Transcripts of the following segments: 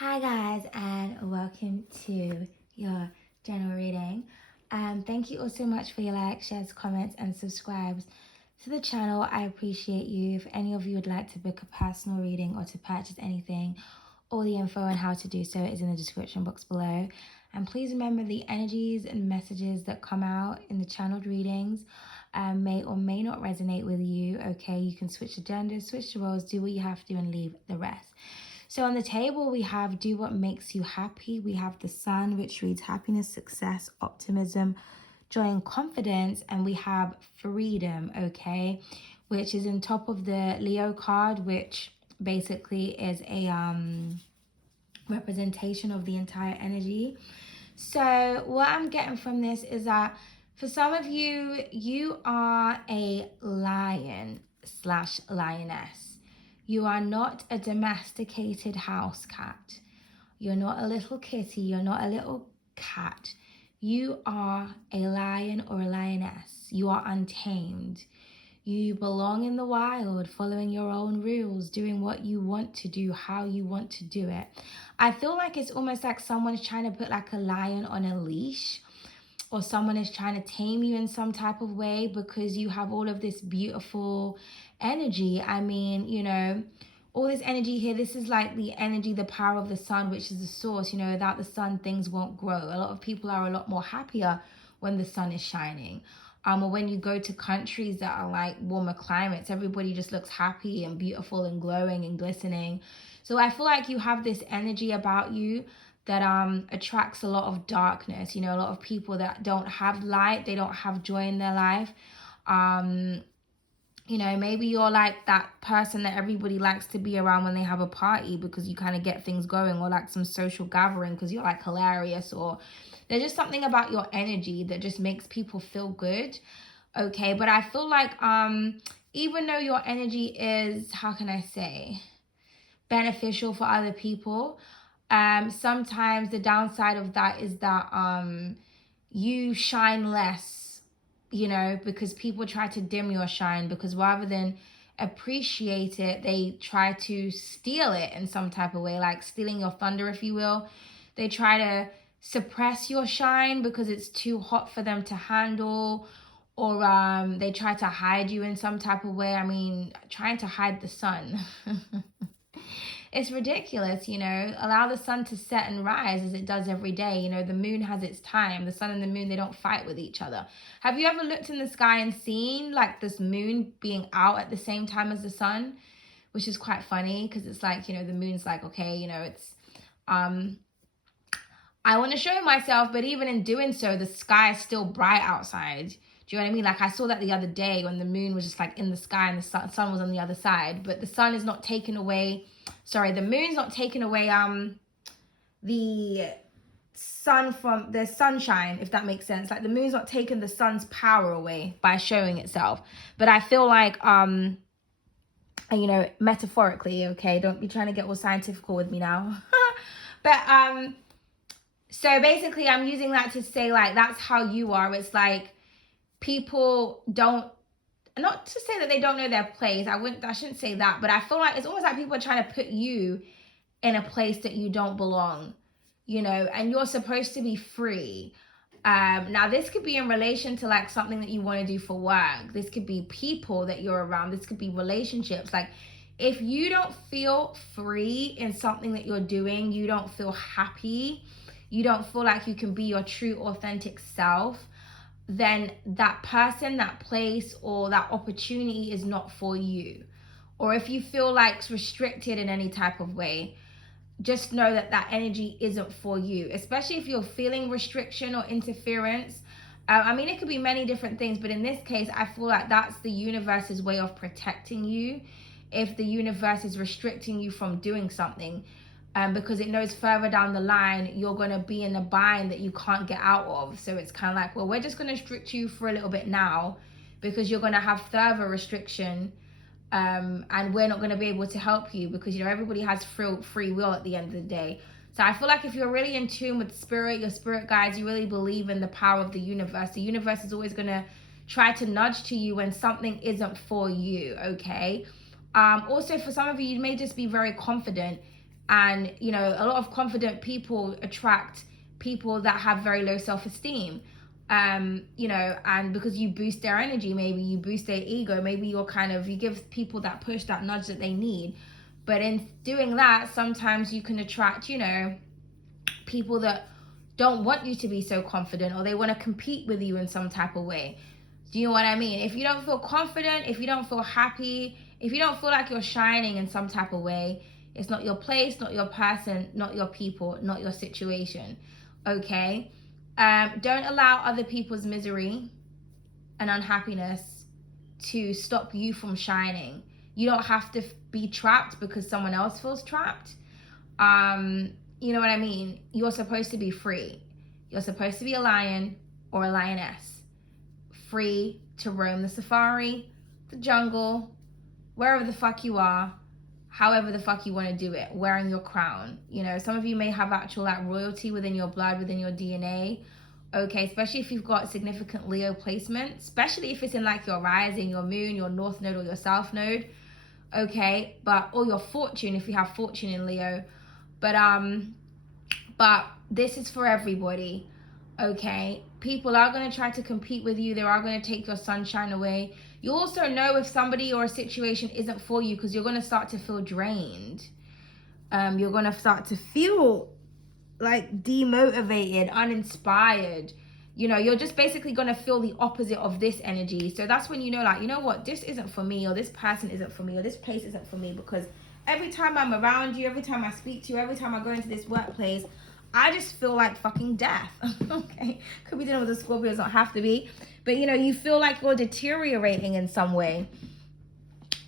Hi guys, and welcome to your general reading. Thank you all so much for your likes, shares, comments, and subscribes to the channel. I appreciate you. If any of you would like to book a personal reading or to purchase anything, all the info on how to do so is in the description box below. And please remember, the energies and messages that come out in the channeled readings may or may not resonate with you. Okay, you can switch the gender, switch the roles, do what you have to, and leave the rest. So on the table, we have do what makes you happy. We have the sun, which reads happiness, success, optimism, joy, and confidence. And we have freedom, okay, which is in top of the Leo card, which basically is a representation of the entire energy. So what I'm getting from this is that for some of you, you are a lion slash lioness. You are not a domesticated house cat. You're not a little kitty. You're not a little cat. You are a lion or a lioness. You are untamed. You belong in the wild, following your own rules, doing what you want to do, how you want to do it. I feel like it's almost like someone's trying to put like a lion on a leash, or someone is trying to tame you in some type of way because you have all of this beautiful energy. I mean, all this energy here, this is like the energy, the power of the sun, which is the source. Without the sun, things won't grow. A lot of people are a lot more happier when the sun is shining. Or when you go to countries that are like warmer climates, everybody just looks happy and beautiful and glowing and glistening. So I feel like you have this energy about you that attracts a lot of darkness. A lot of people that don't have light, they don't have joy in their life. Maybe you're like that person that everybody likes to be around when they have a party because you kind of get things going, or like some social gathering because you're like hilarious, or there's just something about your energy that just makes people feel good. Okay, but I feel like even though your energy is, how can I say, beneficial for other people, sometimes the downside of that is that you shine less, because people try to dim your shine, because rather than appreciate it, they try to steal it in some type of way, like stealing your thunder, if you will. They try to suppress your shine because it's too hot for them to handle, or they try to hide you in some type of way. I mean, trying to hide the sun. It's ridiculous. Allow the sun to set and rise as it does every day. The moon has its time. The sun and the moon, they don't fight with each other. Have you ever looked in the sky and seen like this moon being out at the same time as the sun? Which is quite funny because it's like, the moon's like, okay, it's I want to show myself, but even in doing so, the sky is still bright outside. Do you know what I mean? Like I saw that the other day when the moon was just like in the sky and the sun was on the other side, but the sun is not taking away, the moon's not taking away the sun from the sunshine, if that makes sense. Like the moon's not taking the sun's power away by showing itself. But I feel like metaphorically, okay, don't be trying to get all scientific with me now. But so basically I'm using that to say like that's how you are. It's like people don't, not to say that they don't know their place. I shouldn't say that, but I feel like it's almost like people are trying to put you in a place that you don't belong, and you're supposed to be free. Now this could be in relation to like something that you want to do for work. This could be people that you're around. This could be relationships. Like if you don't feel free in something that you're doing, you don't feel happy, you don't feel like you can be your true authentic self, then that person, that place, or that opportunity is not for you. Or if you feel like restricted in any type of way, just know that that energy isn't for you, especially if you're feeling restriction or interference. I mean, it could be many different things, but in this case, I feel like that's the universe's way of protecting you. If the universe is restricting you from doing something, because it knows further down the line you're going to be in a bind that you can't get out of. So it's kind of like, well, we're just going to restrict you for a little bit now because you're going to have further restriction, and we're not going to be able to help you because everybody has free will at the end of the day. So I feel like if you're really in tune with spirit, your spirit guides, you really believe in the power of the universe is always going to try to nudge to you when something isn't for you. Okay. Also, for some of you, you may just be very confident And, you know, a lot of confident people attract people that have very low self-esteem. You know, and because you boost their energy, maybe you boost their ego, maybe you give people that push, that nudge that they need. But in doing that, sometimes you can attract, you know, people that don't want you to be so confident, or they want to compete with you in some type of way. Do you know what I mean? If you don't feel confident, if you don't feel happy, if you don't feel like you're shining in some type of way, it's not your place, not your person, not your people, not your situation. Okay? Don't allow other people's misery and unhappiness to stop you from shining. You don't have to be trapped because someone else feels trapped. You know what I mean? You're supposed to be free. You're supposed to be a lion or a lioness. Free to roam the safari, the jungle, wherever the fuck you are, however the fuck you want to do it, wearing your crown. You know, some of you may have actual like royalty within your blood, within your DNA. Okay, especially if you've got significant Leo placement, especially if it's in like your rising, your moon, your north node, or your south node. Okay, or your fortune if you have fortune in Leo. But this is for everybody. Okay, people are going to try to compete with you. They are going to take your sunshine away. You also know if somebody or a situation isn't for you, because you're going to start to feel drained. You're going to start to feel like demotivated, uninspired. You know, you're just basically going to feel the opposite of this energy. So that's when you know, like, you know what, this isn't for me, or this person isn't for me, or this place isn't for me. Because every time I'm around you, every time I speak to you, every time I go into this workplace, I just feel like fucking death. Okay, could be dealing with a Scorpio, doesn't have to be. But, you know, you feel like you're deteriorating in some way.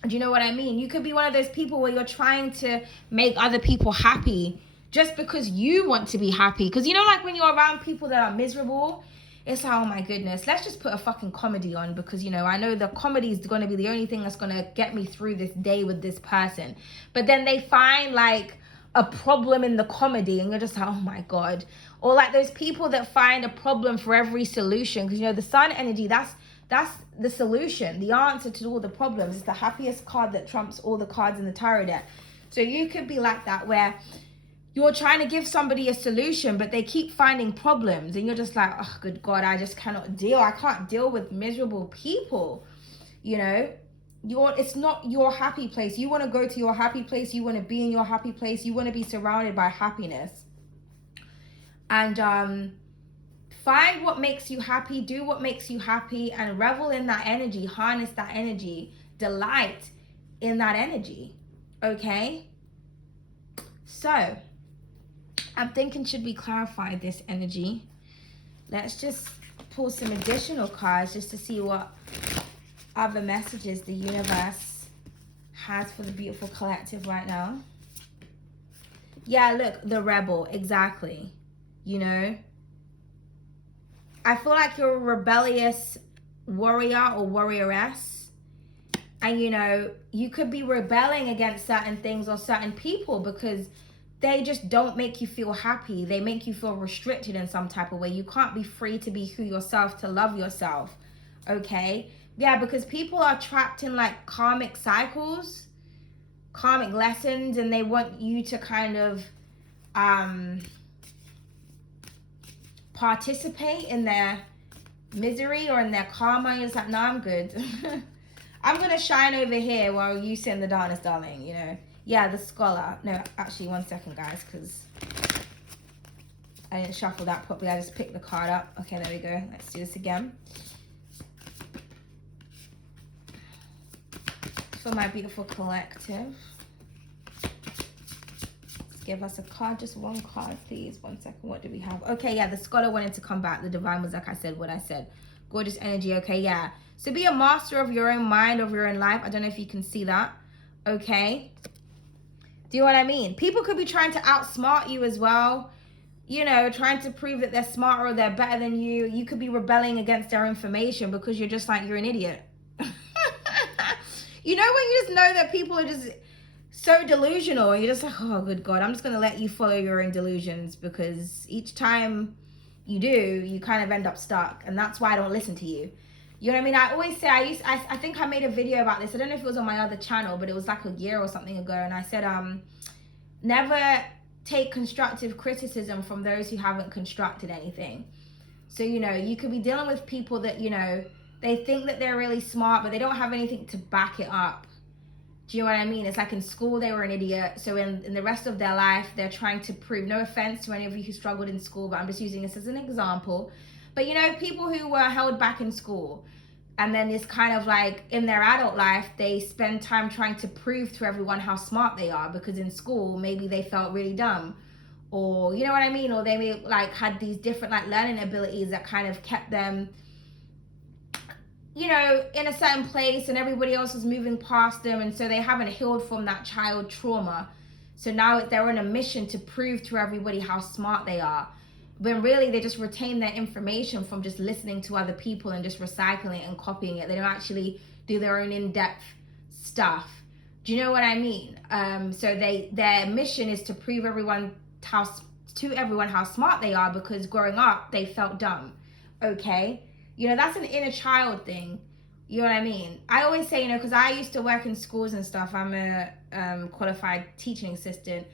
Do you know what I mean? You could be one of those people where you're trying to make other people happy just because you want to be happy. Because, you know, like when you're around people that are miserable, it's like, oh my goodness, let's just put a fucking comedy on, because, you know, I know the comedy is going to be the only thing that's going to get me through this day with this person. But then they find like a problem in the comedy, and you're just like, oh my God. Or like those people that find a problem for every solution, because, you know, the sun energy, that's the solution, the answer to all the problems. It's the happiest card that trumps all the cards in the tarot deck. So you could be like that, where you're trying to give somebody a solution, but they keep finding problems, and you're just like, oh, good God, I just cannot deal. I can't deal with miserable people. You know, it's not your happy place. You want to go to your happy place. You want to be in your happy place. You want to be surrounded by happiness. And find what makes you happy, do what makes you happy, and revel in that energy, harness that energy, delight in that energy. Okay? So, I'm thinking, should we clarify this energy? Let's just pull some additional cards just to see what other messages the universe has for the beautiful collective right now. Yeah, look, the rebel, exactly. You know, I feel like you're a rebellious warrior or warrioress. And, you know, you could be rebelling against certain things or certain people because they just don't make you feel happy. They make you feel restricted in some type of way. You can't be free to be who yourself, to love yourself. Okay? Yeah, because people are trapped in like karmic cycles, karmic lessons, and they want you to kind of participate in their misery or in their karma. You're just like, no, I'm good. I'm going to shine over here while you sit in the darkness, darling, you know. Yeah, the scholar. No, actually, 1 second, guys, because I didn't shuffle that properly. I just picked the card up. Okay, there we go. Let's do this again. For my beautiful collective. Let's give us a card. Just one card, please. 1 second. What do we have? Okay, yeah, the scholar wanted to come back. The divine was, like I said, what I said. Gorgeous energy. Okay, yeah. So be a master of your own mind, of your own life. I don't know if you can see that. Okay. Do you know what I mean? People could be trying to outsmart you as well. You know, trying to prove that they're smarter or they're better than you. You could be rebelling against their information because you're just like, you're an idiot. You know when you just know that people are just so delusional, and you're just like, oh, good God, I'm just going to let you follow your own delusions, because each time you do, you kind of end up stuck. And that's why I don't listen to you. You know what I mean? I always say, I think I made a video about this. I don't know if it was on my other channel, but it was like a year or something ago. And I said, never take constructive criticism from those who haven't constructed anything. So, you could be dealing with people that, they think that they're really smart, but they don't have anything to back it up. Do you know what I mean? It's like in school, they were an idiot. So in the rest of their life, they're trying to prove, no offense to any of you who struggled in school, but I'm just using this as an example. But, people who were held back in school, and then it's kind of like in their adult life, they spend time trying to prove to everyone how smart they are, because in school, maybe they felt really dumb, or you know what I mean? Or they may like had these different like learning abilities that kind of kept them, in a certain place, and everybody else was moving past them, and so they haven't healed from that child trauma. So now they're on a mission to prove to everybody how smart they are, when really they just retain their information from just listening to other people and just recycling it and copying it. They don't actually do their own in-depth stuff. Do you know what I mean? So their mission is to prove to everyone how smart they are, because growing up they felt dumb. Okay, that's an inner child thing. You know what I mean? I always say, because I used to work in schools and stuff. I'm a qualified teaching assistant.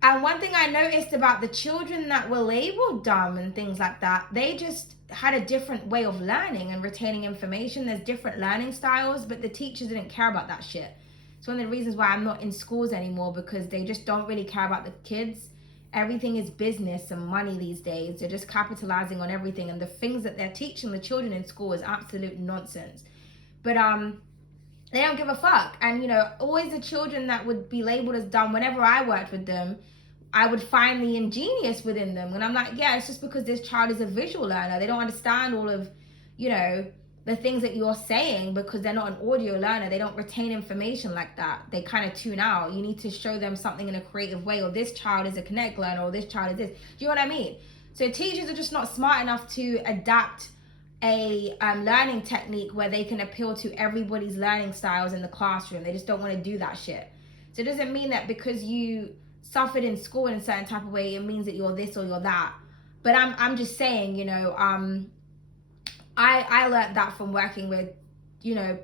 And one thing I noticed about the children that were labeled dumb and things like that, they just had a different way of learning and retaining information. There's different learning styles, but the teachers didn't care about that shit. It's one of the reasons why I'm not in schools anymore, because they just don't really care about the kids. Everything is business and money these days. They're just capitalizing on everything. And the things that they're teaching the children in school is absolute nonsense. But they don't give a fuck. And, always the children that would be labeled as dumb, whenever I worked with them, I would find the ingenious within them. And I'm like, yeah, it's just because this child is a visual learner. They don't understand all of, the things that you're saying, because they're not an audio learner. They don't retain information like that. They kind of tune out. You need to show them something in a creative way, or this child is a connect learner, or this child is this. Do you know what I mean? So teachers are just not smart enough to adapt a learning technique where they can appeal to everybody's learning styles in the classroom. They just don't want to do that shit. So it doesn't mean that because you suffered in school in a certain type of way, it means that you're this or you're that. But I'm just saying, I learned that from working with,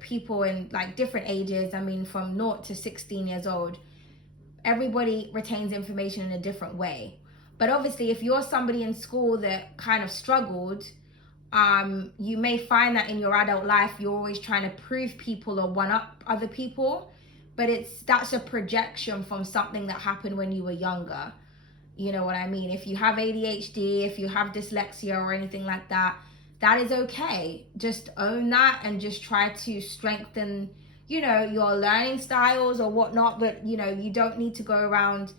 people in like different ages. I mean, from 0 to 16 years old, everybody retains information in a different way. But obviously, if you're somebody in school that kind of struggled, you may find that in your adult life, you're always trying to prove people or one up other people. But that's a projection from something that happened when you were younger. You know what I mean? If you have ADHD, if you have dyslexia or anything like that, that is okay. Just own that and just try to strengthen, your learning styles or whatnot. But, you don't need to go around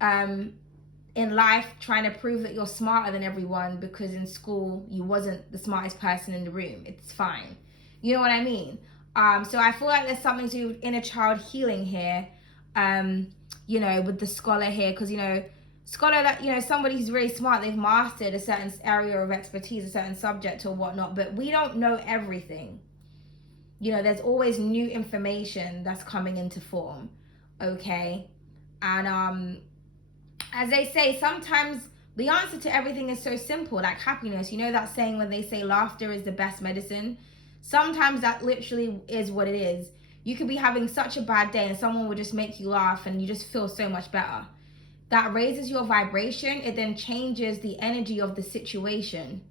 in life trying to prove that you're smarter than everyone because in school you wasn't the smartest person in the room. It's fine. You know what I mean? So I feel like there's something to do with inner child healing here, with the scholar here, because, scholar that, somebody who's really smart, they've mastered a certain area of expertise, a certain subject or whatnot, but we don't know everything. There's always new information that's coming into form, okay? And as they say, sometimes the answer to everything is so simple, like happiness. You know that saying when they say laughter is the best medicine? Sometimes that literally is what it is. You could be having such a bad day and someone will just make you laugh and you just feel so much better. That raises your vibration. It then changes the energy of the situation,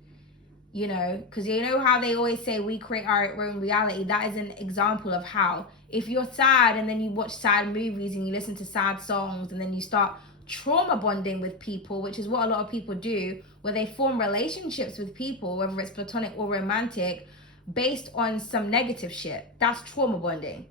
because you know how they always say we create our own reality. That is an example of how. If you're sad and then you watch sad movies and you listen to sad songs and then you start trauma bonding with people, which is what a lot of people do, where they form relationships with people, whether it's platonic or romantic, based on some negative shit. That's trauma bonding.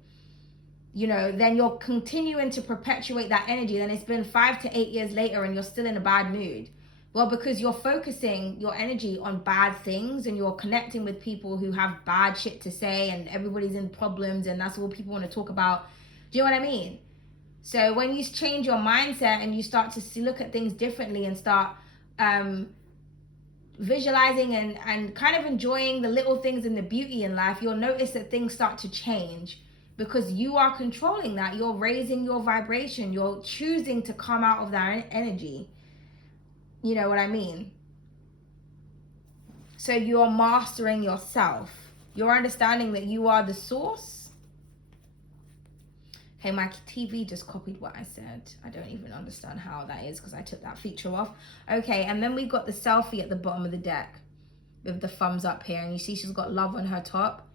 Then you're continuing to perpetuate that energy. Then it's been 5 to 8 years later and you're still in a bad mood. Well, because you're focusing your energy on bad things and you're connecting with people who have bad shit to say and everybody's in problems and that's all people want to talk about. Do you know what I mean? So when you change your mindset and you start to look at things differently and start visualizing and kind of enjoying the little things and the beauty in life, you'll notice that things start to change. Because you are controlling that. You're raising your vibration. You're choosing to come out of that energy. You know what I mean? So you're mastering yourself. You're understanding that you are the source. Hey, my TV just copied what I said. I don't even understand how that is because I took that feature off. Okay, and then we've got the selfie at the bottom of the deck with the thumbs up here. And you see she's got love on her top.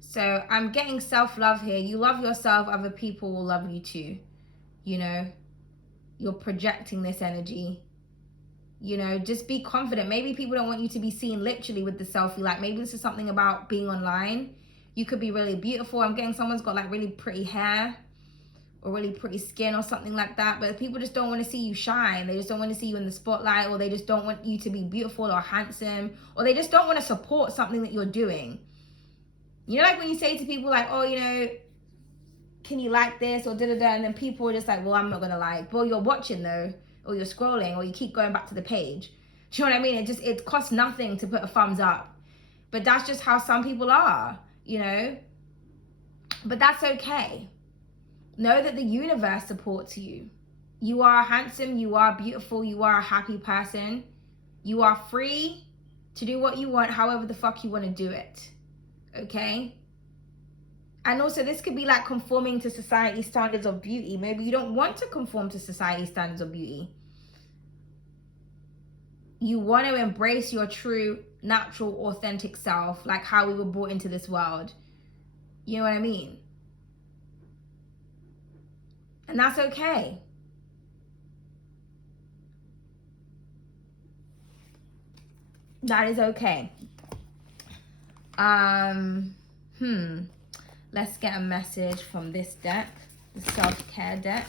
So I'm getting self-love here. You love yourself, other people will love you too. You know, you're projecting this energy. You know, just be confident. Maybe people don't want you to be seen literally with the selfie. Like maybe this is something about being online. You could be really beautiful. I'm getting someone's got like really pretty hair or really pretty skin or something like that. But people just don't want to see you shine. They just don't want to see you in the spotlight, or they just don't want you to be beautiful or handsome, or they just don't want to support something that you're doing. You know, like when you say to people like, oh, you know, can you like this or da-da-da, and then people are just like, well, I'm not gonna like. Well, you're watching though, or you're scrolling, or you keep going back to the page. Do you know what I mean? It costs nothing to put a thumbs up. But that's just how some people are, you know? But that's okay. Know that the universe supports you. You are handsome, you are beautiful, you are a happy person. You are free to do what you want, however the fuck you want to do it. Okay? And also this could be like conforming to society standards of beauty. Maybe you don't want to conform to society standards of beauty. You want to embrace your true, natural, authentic self, like how we were brought into this world. You know what I mean? And that's okay. That is okay. Let's get a message from this deck, the self-care deck.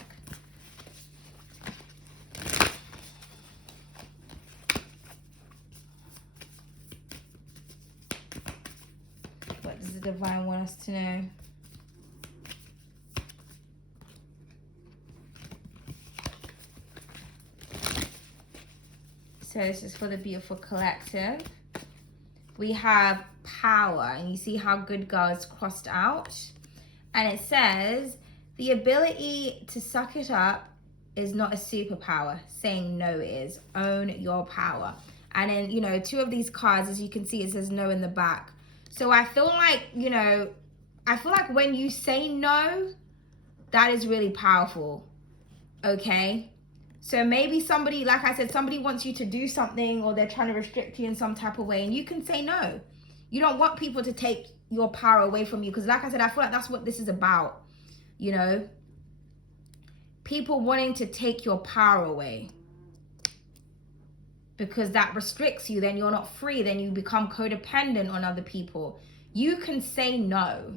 What does the divine want us to know? So this is for the beautiful collective. We have power, and you see how good girl is crossed out. And it says, the ability to suck it up is not a superpower. Saying no is. Own your power. And then, you know, two of these cards, as you can see, it says no in the back. So I feel like, you know, when you say no, that is really powerful. Okay? So maybe somebody, like I said, somebody wants you to do something, or they're trying to restrict you in some type of way, and you can say no. You don't want people to take your power away from you, because like I said, I feel like that's what this is about. You know, people wanting to take your power away, because that restricts you. Then you're not free. Then you become codependent on other people. You can say no.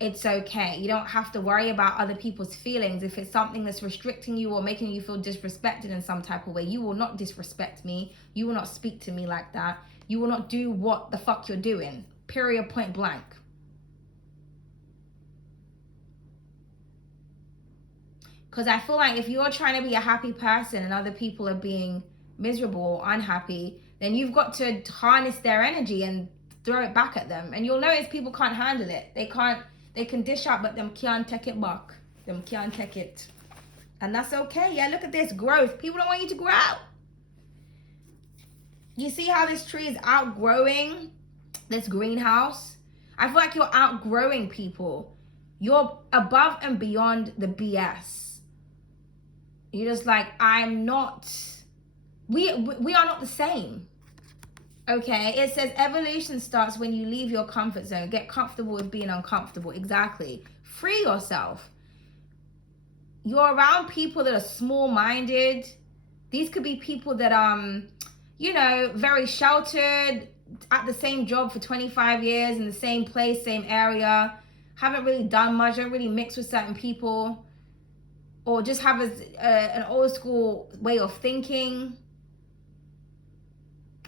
It's okay. You don't have to worry about other people's feelings. If it's something that's restricting you or making you feel disrespected in some type of way, you will not disrespect me. You will not speak to me like that. You will not do what the fuck you're doing. Period, point blank. Because I feel like if you're trying to be a happy person and other people are being miserable or unhappy, then you've got to harness their energy and throw it back at them. And you'll notice people can't handle it. They can dish out, but them can't take it back. Them can't take it. And that's okay. Yeah, look at this growth. People don't want you to grow. You see how this tree is outgrowing this greenhouse? I feel like you're outgrowing people. You're above and beyond the BS. You're just like, I'm not, we are not the same. Okay, it says evolution starts when you leave your comfort zone. Get comfortable with being uncomfortable. Exactly. Free yourself. You're around people that are small-minded. These could be people that, you know, very sheltered, at the same job for 25 years, in the same place, same area, haven't really done much, don't really mix with certain people, or just have an old school way of thinking.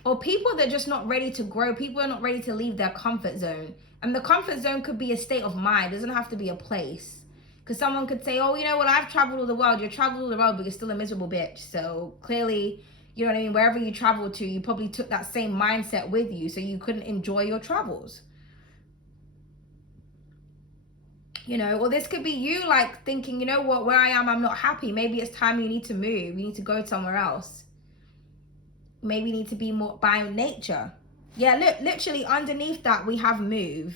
Or people that are just not ready to grow. People are not ready to leave their comfort zone. And the comfort zone could be a state of mind. It doesn't have to be a place. Because someone could say, oh, you know what, I've traveled all the world. You've traveled all the world, but you're still a miserable bitch. So clearly, you know what I mean? Wherever you traveled to, you probably took that same mindset with you, so you couldn't enjoy your travels. You know, or this could be you like thinking, you know what, where I am, I'm not happy. Maybe it's time you need to move. You need to go somewhere else. Maybe you need to be more by nature. Yeah, look, literally underneath that we have move.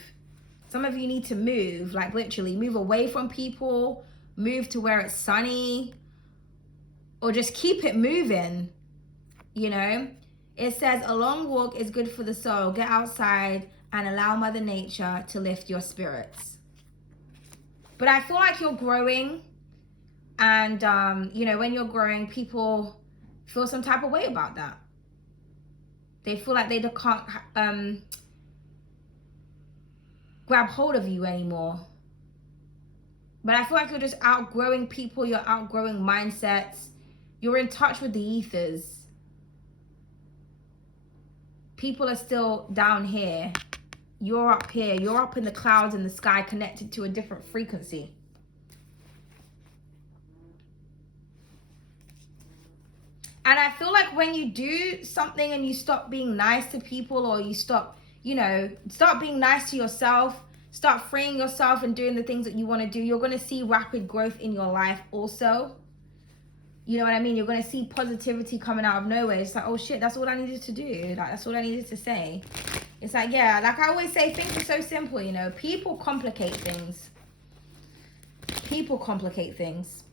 Some of you need to move, like literally move away from people, move to where it's sunny, or just keep it moving, you know? It says a long walk is good for the soul. Get outside and allow Mother Nature to lift your spirits. But I feel like you're growing, and you know, when you're growing, people feel some type of way about that. They feel like they can't grab hold of you anymore. But I feel like you're just outgrowing people, you're outgrowing mindsets, you're in touch with the ethers. People are still down here. You're up here. You're up in the clouds in the sky, connected to a different frequency. And I feel like when you do something and you stop being nice to people, or you stop, you know, start being nice to yourself, start freeing yourself and doing the things that you want to do, you're going to see rapid growth in your life also. You know what I mean? You're going to see positivity coming out of nowhere. It's like, oh shit, that's all I needed to do. Like, that's all I needed to say. It's like, yeah, like I always say, things are so simple, you know. People complicate things. People complicate things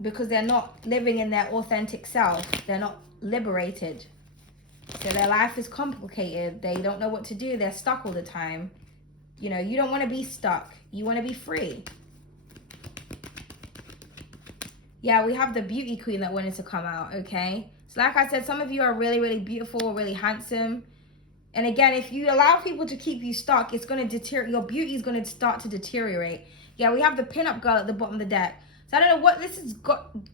because they're not living in their authentic self. They're not liberated. So their life is complicated. They don't know what to do. They're stuck all the time. You know, you don't want to be stuck. You want to be free. Yeah, we have the beauty queen that wanted to come out, okay? So like I said, some of you are really, really beautiful, really handsome. And again, if you allow people to keep you stuck, it's going to deteriorate. Your beauty is going to start to deteriorate. Yeah, we have the pinup girl at the bottom of the deck. So I don't know what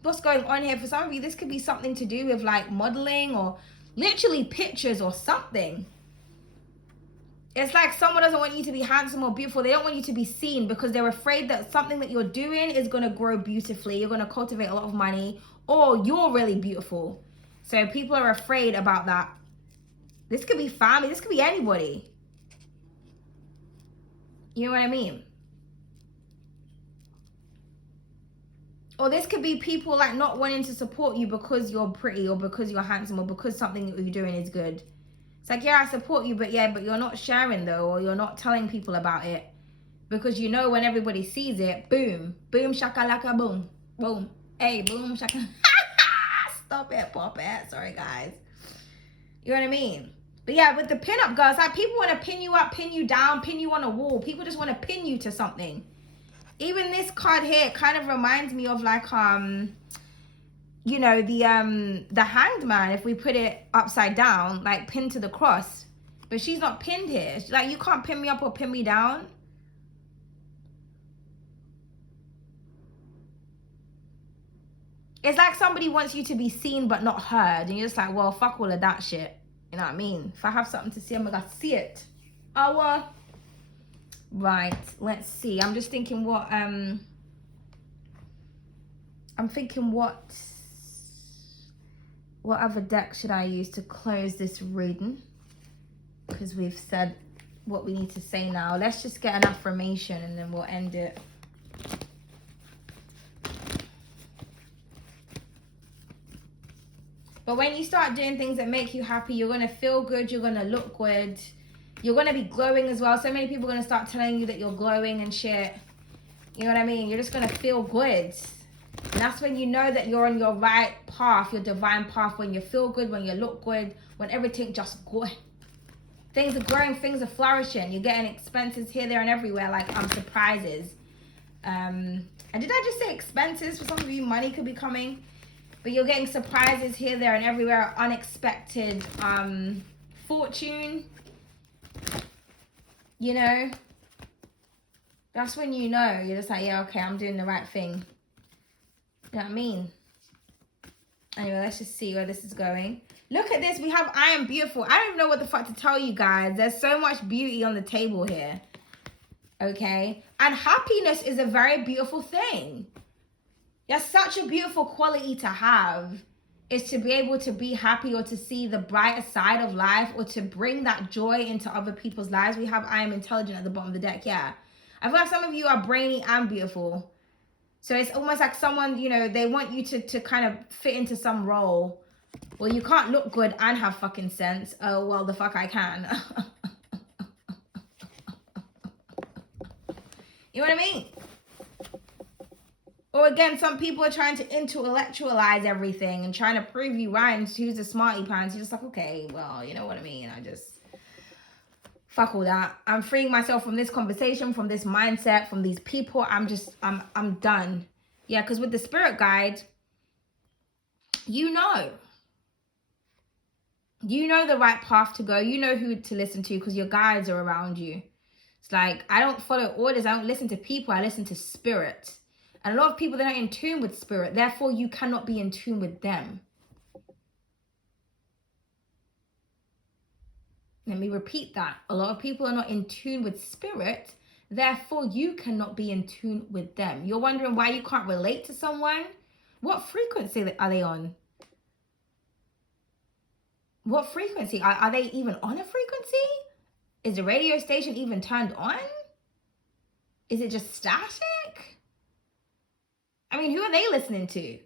what's going on here. For some of you, this could be something to do with like modeling or literally pictures or something. It's like someone doesn't want you to be handsome or beautiful. They don't want you to be seen because they're afraid that something that you're doing is going to grow beautifully. You're going to cultivate a lot of money, or you're really beautiful. So people are afraid about that. This could be family. This could be anybody. You know what I mean? Or this could be people like not wanting to support you because you're pretty, or because you're handsome, or because something that you're doing is good. It's like, yeah, I support you, but you're not sharing though, or you're not telling people about it. Because you know when everybody sees it, boom, boom, shakalaka, boom, boom, hey, boom, shaka. Stop it, pop it. Sorry, guys. You know what I mean? But yeah, with the pin-up girls, like people want to pin you up, pin you down, pin you on a wall. People just want to pin you to something. Even this card here kind of reminds me of like, you know, the Hanged Man, if we put it upside down, like pinned to the cross. But she's not pinned here. She's like, you can't pin me up or pin me down. It's like somebody wants you to be seen but not heard. And you're just like, well, fuck all of that shit. You know what I mean? If I have something to see, I'm gonna see it. Oh, right, let's see. I'm just thinking what, what other deck should I use to close this reading? Because we've said what we need to say now. Let's just get an affirmation and then we'll end it. But when you start doing things that make you happy, you're going to feel good. You're going to look good. You're going to be glowing as well. So many people are going to start telling you that you're glowing and shit. You know what I mean? You're just going to feel good. And that's when you know that you're on your right path, your divine path, when you feel good, when you look good, when everything just good. Things are growing, things are flourishing. You're getting expenses here, there, and everywhere, like surprises. And did I just say expenses? For some of you, money could be coming. But you're getting surprises here, there, and everywhere. Unexpected fortune. You know? That's when you know. You're just like, yeah, okay, I'm doing the right thing. You know what I mean? Anyway, let's just see where this is going. Look at this. We have I am beautiful. I don't even know what the fuck to tell you guys. There's so much beauty on the table here. Okay? And happiness is a very beautiful thing. That's such a beautiful quality to have, is to be able to be happy, or to see the brighter side of life, or to bring that joy into other people's lives. We have I am intelligent at the bottom of the deck. Yeah. I feel like some of you are brainy and beautiful. So it's almost like someone, you know, they want you to kind of fit into some role. Well, you can't look good and have fucking sense. Oh, well, the fuck I can. You know what I mean? Or again, some people are trying to intellectualize everything and trying to prove you right and who's the smarty pants. You're just like, okay, well, you know what I mean? I just, fuck all that. I'm freeing myself from this conversation, from this mindset, from these people. I'm done. Yeah, because with the spirit guide, you know the right path to go. You know who to listen to because your guides are around you. It's like, I don't follow orders. I don't listen to people. I listen to spirit. And a lot of people, they're not in tune with spirit. Therefore, you cannot be in tune with them. Let me repeat that. A lot of people are not in tune with spirit. Therefore, you cannot be in tune with them. You're wondering why you can't relate to someone? What frequency are they on? What frequency? Are they even on a frequency? Is the radio station even turned on? Is it just static? I mean, who are they listening to?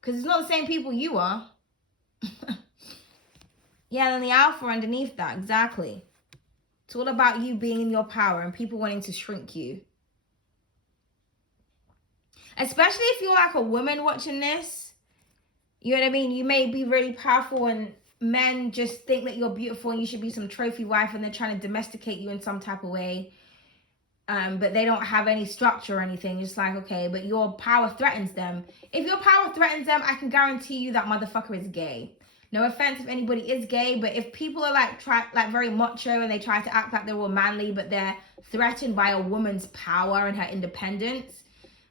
Because it's not the same people you are. Yeah, and the alpha underneath that, exactly. It's all about you being in your power and people wanting to shrink you. Especially if you're like a woman watching this. You know what I mean? You may be really powerful and men just think that you're beautiful and you should be some trophy wife and they're trying to domesticate you in some type of way. But they don't have any structure or anything. Just like, okay, but your power threatens them. If your power threatens them, I can guarantee you that motherfucker is gay. No offense if anybody is gay, but if people are like very macho and they try to act like they're all manly, but they're threatened by a woman's power and her independence,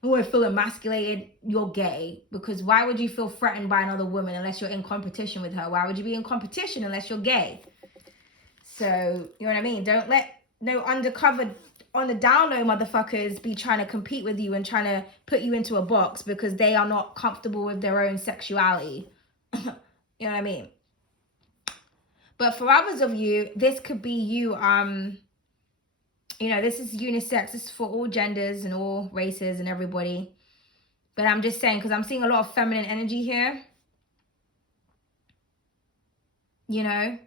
who feel emasculated, you're gay. Because why would you feel threatened by another woman unless you're in competition with her? Why would you be in competition unless you're gay? So, you know what I mean? Don't let no undercover, on the down low motherfuckers be trying to compete with you and trying to put you into a box because they are not comfortable with their own sexuality. You know what I mean? But for others of you, this could be you, you know, this is unisex. This is for all genders and all races and everybody. But I'm just saying, because I'm seeing a lot of feminine energy here. You know?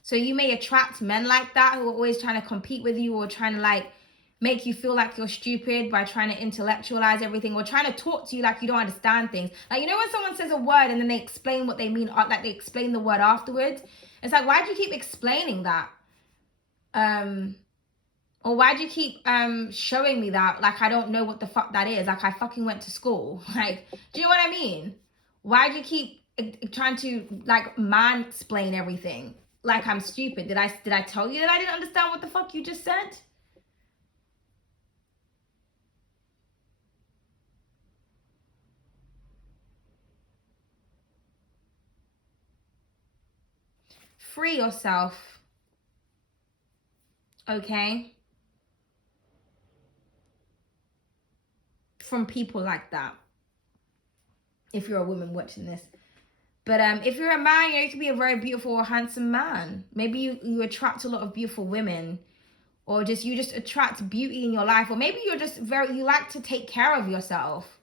So you may attract men like that who are always trying to compete with you or trying to like make you feel like you're stupid by trying to intellectualize everything or trying to talk to you like you don't understand things. Like, you know when someone says a word and then they explain what they mean, like they explain the word afterwards? It's like, why do you keep explaining that? Or why do you keep showing me that like I don't know what the fuck that is? Like I fucking went to school. Like, do you know what I mean? Why do you keep trying to like mansplain everything? Like I'm stupid. Did I tell you that I didn't understand what the fuck you just said? Free yourself. Okay? From people like that. If you're a woman watching this. But if you're a man, you could be a very beautiful or handsome man. Maybe you attract a lot of beautiful women. Or you just attract beauty in your life. Or maybe you're just you like to take care of yourself.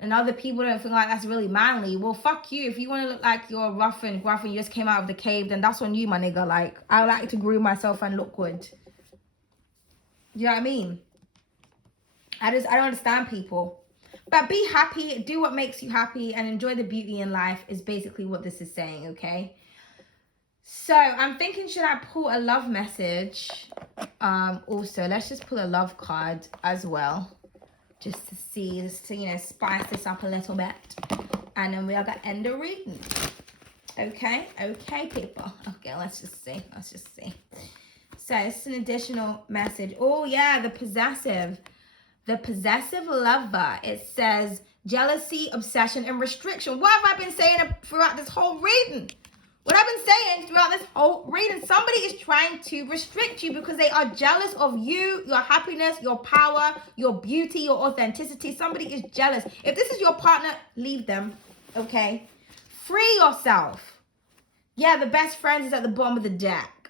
And other people don't think like that's really manly. Well, fuck you. If you want to look like you're rough and gruff and you just came out of the cave, then that's on you, my nigga. Like, I like to groom myself and look good. Do you know what I mean? I don't understand people. But be happy, do what makes you happy, and enjoy the beauty in life is basically what this is saying, okay? So, I'm thinking, should I pull a love message? Also, let's just pull a love card as well. Just to see, you know, spice this up a little bit. And then we are going to end the reading. Okay, people. Okay, let's just see. So, it's an additional message. Oh, yeah, the possessive. The possessive lover. It says jealousy, obsession, and restriction. What have I been saying throughout this whole reading? What I've been saying throughout this whole reading, somebody is trying to restrict you because they are jealous of you, your happiness, your power, your beauty, your authenticity. Somebody is jealous. If this is your partner, leave them, okay? Free yourself. Yeah, the best friends is at the bottom of the deck,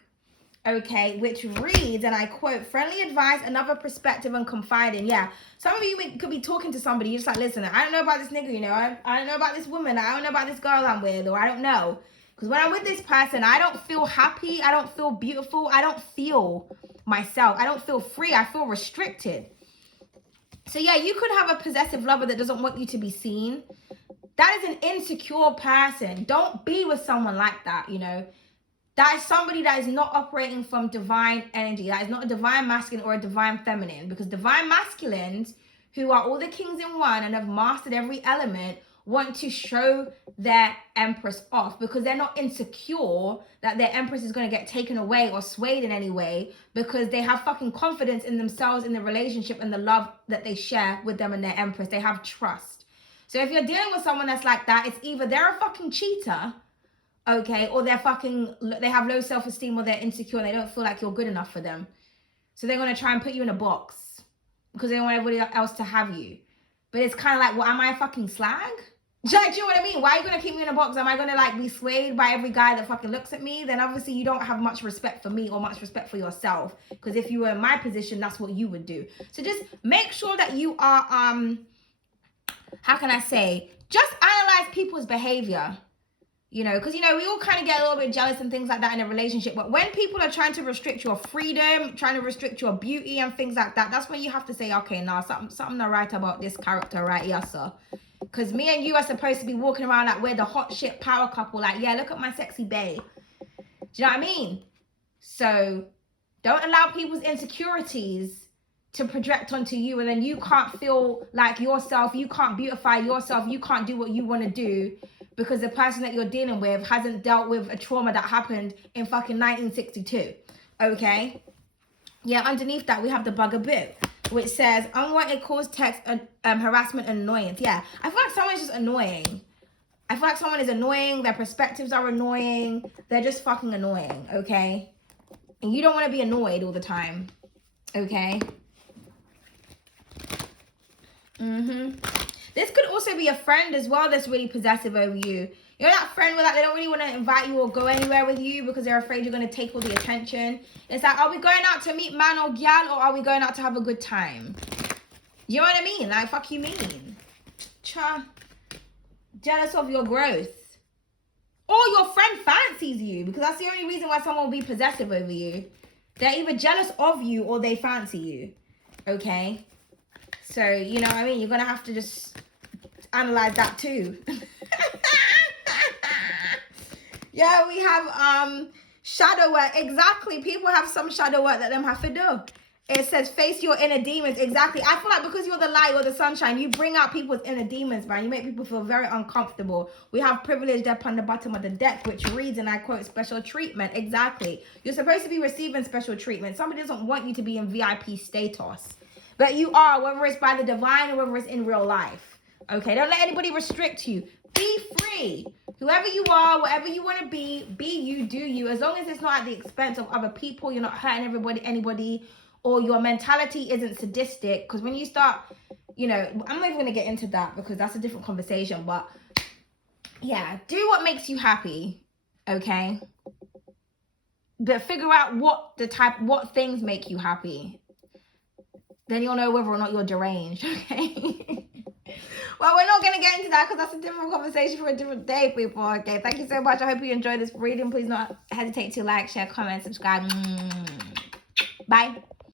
okay? Which reads, and I quote, friendly advice, another perspective, and confide in. Yeah, some of you could be talking to somebody. You're just like, listen, I don't know about this nigga, you know? I don't know about this woman. I don't know about this girl I'm with, or I don't know. Because when I'm with this person, I don't feel happy. I don't feel beautiful. I don't feel myself. I don't feel free. I feel restricted. So yeah, you could have a possessive lover that doesn't want you to be seen. That is an insecure person. Don't be with someone like that, you know. That is somebody that is not operating from divine energy. That is not a divine masculine or a divine feminine. Because divine masculines, who are all the kings in one and have mastered every element, want to show their empress off because they're not insecure that their empress is going to get taken away or swayed in any way, because they have fucking confidence in themselves, in the relationship and the love that they share with them and their empress. They have trust. So if you're dealing with someone that's like that, it's either they're a fucking cheater, okay, or they have low self-esteem, or they're insecure and they don't feel like you're good enough for them. So they're going to try and put you in a box because they don't want everybody else to have you. But it's kind of like, well, am I a fucking slag? Do you know what I mean? Why are you going to keep me in a box? Am I going to like be swayed by every guy that fucking looks at me? Then obviously you don't have much respect for me or much respect for yourself. Because if you were in my position, that's what you would do. So just make sure that you are, how can I say, just analyze people's behavior. You know, because, you know, we all kind of get a little bit jealous and things like that in a relationship. But when people are trying to restrict your freedom, trying to restrict your beauty and things like that, that's when you have to say, okay, nah, something not right about this character right here, sir. Because me and you are supposed to be walking around like we're the hot shit power couple. Like, yeah, look at my sexy bae. Do you know what I mean? So don't allow people's insecurities to project onto you, and then you can't feel like yourself. You can't beautify yourself. You can't do what you want to do because the person that you're dealing with hasn't dealt with a trauma that happened in fucking 1962. Okay? Yeah, underneath that, we have the bugaboo, which says unwanted calls, text, harassment, and annoyance. Yeah, I feel like someone's just annoying. I feel like someone is annoying. Their perspectives are annoying. They're just fucking annoying, okay? And you don't want to be annoyed all the time, okay? This could also be a friend as well that's really possessive over you. You know that friend where like they don't really want to invite you or go anywhere with you because they're afraid you're going to take all the attention. It's like, are we going out to meet man or gal, or are we going out to have a good time? You know what I mean? Like, fuck you mean? Cha. Jealous of your growth. Or your friend fancies you, because that's the only reason why someone will be possessive over you. They're either jealous of you or they fancy you. Okay? So, you know what I mean? You're going to have to just analyze that too. Yeah, we have shadow work. Exactly. People have some shadow work that them have to do. It says face your inner demons. Exactly. I feel like because you're the light or the sunshine, you bring out people's inner demons, man. You make people feel very uncomfortable. We have privilege up on the bottom of the deck, which reads, and I quote, special treatment. Exactly. You're supposed to be receiving special treatment. Somebody doesn't want you to be in VIP status. But you are, whether it's by the divine or whether it's in real life. Okay? Don't let anybody restrict you. Be free. Whoever you are, whatever you want to be you, do you. As long as it's not at the expense of other people, you're not hurting anybody, or your mentality isn't sadistic. Because when you start, you know, I'm not even going to get into that because that's a different conversation. But yeah, do what makes you happy. Okay? But figure out what things make you happy. Then you'll know whether or not you're deranged, okay? Well, we're not going to get into that because that's a different conversation for a different day, people, okay? Thank you so much. I hope you enjoyed this reading. Please don't hesitate to like, share, comment, subscribe. Bye.